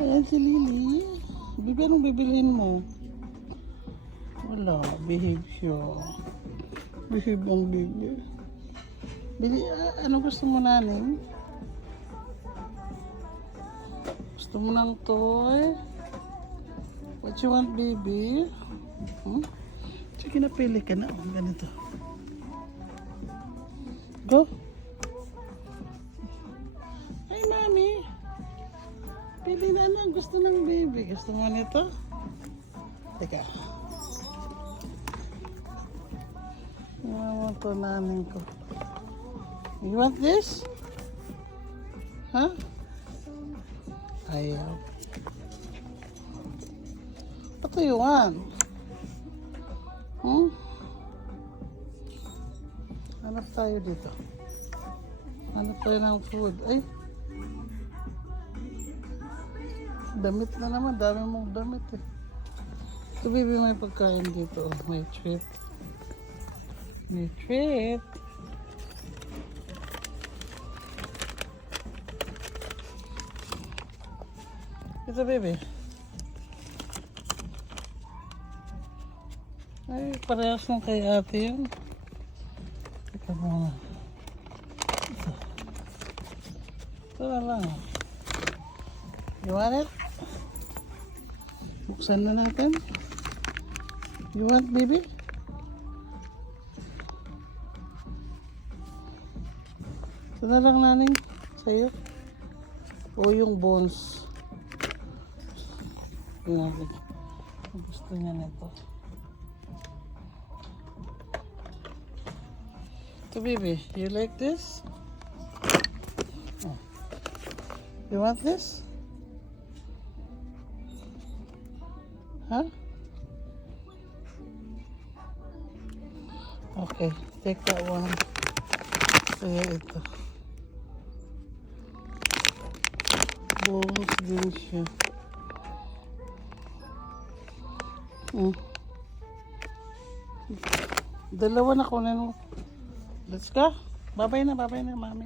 Ayan si Lily. Bibi, anong bibilhin mo? Wala, behave siya. Behave ang bibi. Bili, ano gusto mo nanin? Gusto mo ng toy? What you want, baby? Sige, napili ka na. Oh, ganito. Go. Ay, mami. Pili na lang. Gusto ng baby. Gusto mo nito? Teka. Iwan mo ito nanin ko. You want this? Huh? Ayaw. What do you want? Hanap tayo dito. Hanap tayo ng food. Ay! Damit na naman. Dami mong damit eh. Ito, baby, may pagkain dito. May treat. May treat. Ito, baby. Ay, parehas lang kay ate yun. Teka muna. Ito na lang. You want it? Buksan na natin. You want, baby? Ito na lang nanin sa'yo. O yung bones. Tingnan ko. Gusto niya nito. So baby, you like this? Oh. You want this? Huh? Okay, take that one. Kaya ito. Bones din siya. Dalawa na kunin mo. Let's go. Bye-bye na, mami.